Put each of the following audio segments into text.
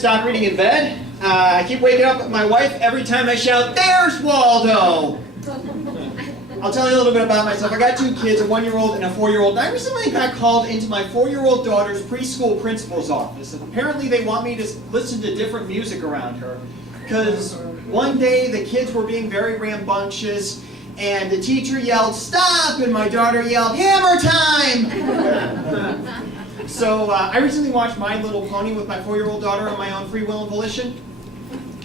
stop reading in bed. I keep waking up my wife every time I shout, "There's Waldo!" I'll tell you a little bit about myself. I got 2 kids, a 1-year-old and a 4-year-old. And I recently got called into my 4-year-old daughter's preschool principal's office. And apparently they want me to listen to different music around her. Because one day the kids were being very rambunctious, and the teacher yelled, "Stop!" and my daughter yelled, "Hammer time!" So I recently watched My Little Pony with my 4-year-old daughter on my own free will and volition.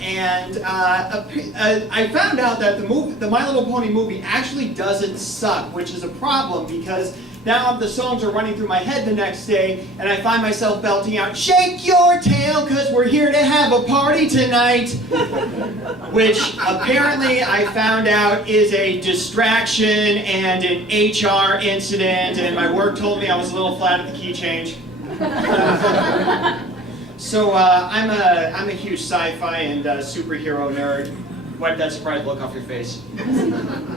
And I found out that the My Little Pony movie actually doesn't suck, which is a problem because now the songs are running through my head the next day, and I find myself belting out, "Shake your tail, 'cause we're here to have a party tonight," which apparently I found out is a distraction and an HR incident, and my work told me I was a little flat at the key change. So I'm a huge sci-fi and superhero nerd. Wipe that surprised look off your face.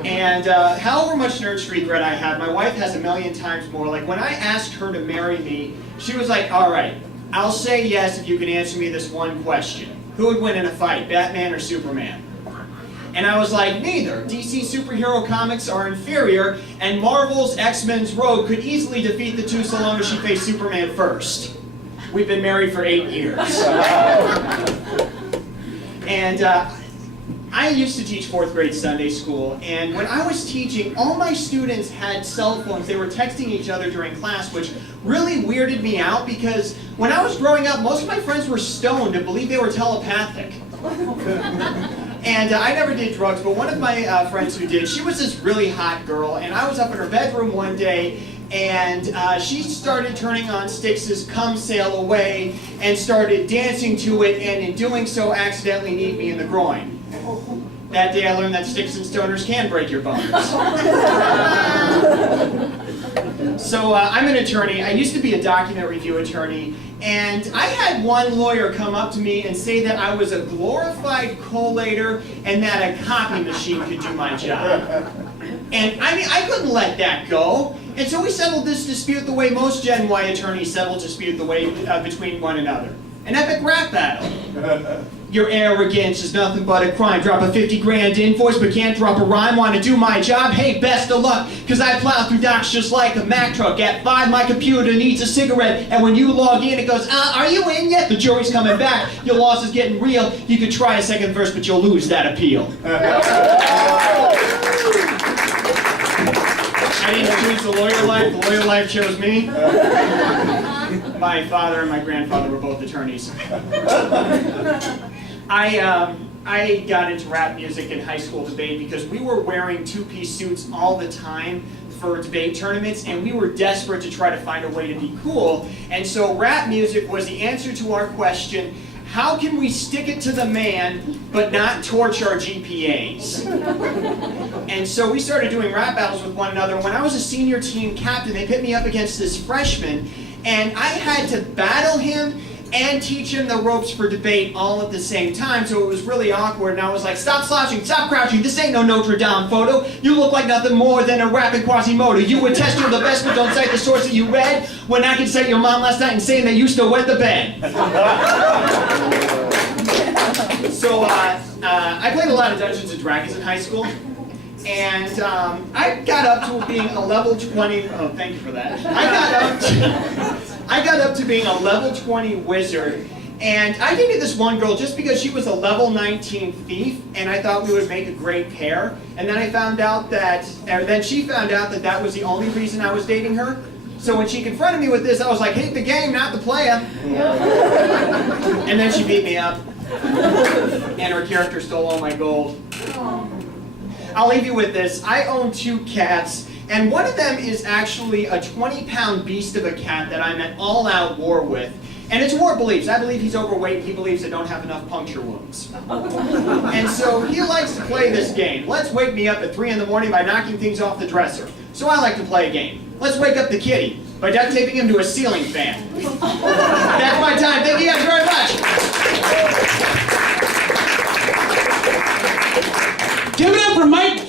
And however much nerd street cred I have, my wife has a million times more. Like when I asked her to marry me, she was like, "All right, I'll say yes if you can answer me this one question. Who would win in a fight, Batman or Superman?" And I was like, "Neither. DC superhero comics are inferior, and Marvel's X-Men's Rogue could easily defeat the two so long as she faced Superman first." We've been married for 8 years. And I used to teach 4th grade Sunday school, and when I was teaching, all my students had cell phones. They were texting each other during class, which really weirded me out because when I was growing up, most of my friends were stoned and believed they were telepathic. And I never did drugs, but one of my friends who did, she was this really hot girl, and I was up in her bedroom one day, and she started turning on Styx's "Come Sail Away" and started dancing to it, and in doing so accidentally kneed me in the groin. That day I learned that sticks and stoners can break your bones. So I'm an attorney. I used to be a document review attorney, and I had one lawyer come up to me and say that I was a glorified collator and that a copy machine could do my job. And I mean, I couldn't let that go. And so we settled this dispute the way most Gen Y attorneys settle dispute the way between one another. An epic rap battle. Your arrogance is nothing but a crime. Drop a 50 grand invoice but can't drop a rhyme. Want to do my job? Hey, best of luck. Cause I plow through docs just like a Mack truck. At 5 my computer needs a cigarette. And when you log in it goes, "Are you in yet?" The jury's coming back. Your loss is getting real. You could try a second verse but you'll lose that appeal. I didn't choose the lawyer life. The lawyer life chose me. My father and my grandfather were both attorneys. I got into rap music in high school debate because we were wearing 2-piece suits all the time for debate tournaments, and we were desperate to try to find a way to be cool. And so rap music was the answer to our question, how can we stick it to the man but not torch our GPAs? And so we started doing rap battles with one another. When I was a senior team captain, they put me up against this freshman, and I had to battle him and teach him the ropes for debate all at the same time, so it was really awkward, and I was like, "Stop slouching, stop crouching, this ain't no Notre Dame photo. You look like nothing more than a rapping Quasimodo. You would test you're the best, but don't cite the source that you read, when I could cite your mom last night and saying that you still wet the bed." So I played a lot of Dungeons and Dragons in high school, and I got up to being a level 20, oh, thank you for that. I got up to being a level 20 wizard, and I dated this one girl just because she was a level 19 thief, and I thought we would make a great pair. And then I found out that, then she found out that that was the only reason I was dating her. So when she confronted me with this, I was like, "Hate the game, not the player." And then she beat me up, and her character stole all my gold. I'll leave you with this. I own 2 cats. And one of them is actually a 20-pound beast of a cat that I'm at all-out war with. And it's war beliefs. I believe he's overweight. He believes I don't have enough puncture wounds. And so he likes to play this game. Let's wake me up at 3 in the morning by knocking things off the dresser. So I like to play a game. Let's wake up the kitty by duct taping him to a ceiling fan. That's my time. Thank you guys very much. Give it up for Mike